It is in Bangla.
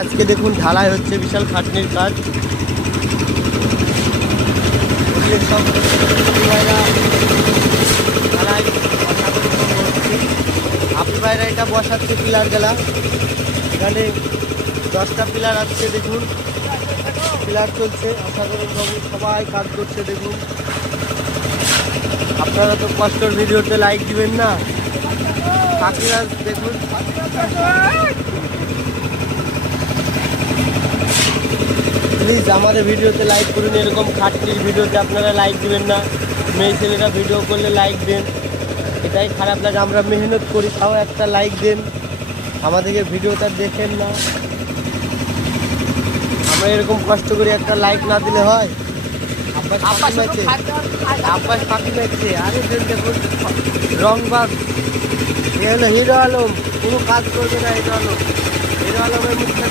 আজকে দেখুন ঢালাই হচ্ছে, বিশাল খাটনির কাজ। সব ঢালাই আপনি ভাইরা এটা বসাচ্ছে পিলার গেলা। এখানে 10টা পিলার আসছে, দেখুন পিলার চলছে। অসাধারণ সবাই কাজ করছে দেখুন। আপনারা তো কষ্টের ভিডিওতে লাইক দিবেন না, কাকিরা দেখুন। প্লিজ আমাদের ভিডিওতে লাইক করুন। এরকম খাটনির ভিডিওতে আপনারা লাইক দিবেন না। মেয়ে ছেলেরা ভিডিও করলে লাইক দেন, এটাই খারাপ লাগে। আমরা মেহনত করি, তাও একটা লাইক দেন। আমাদেরকে ভিডিওটা দেখেন না। আমরা এরকম কষ্ট করি, একটা লাইক না দিলে হয়? আব্বাস পাখি ম্যাচে আরে দেখুন রংবাগ। এ হলো হিরো আলম, কোনো কাজ করবে না হিরো আলম। হিরো আলমের মুখটা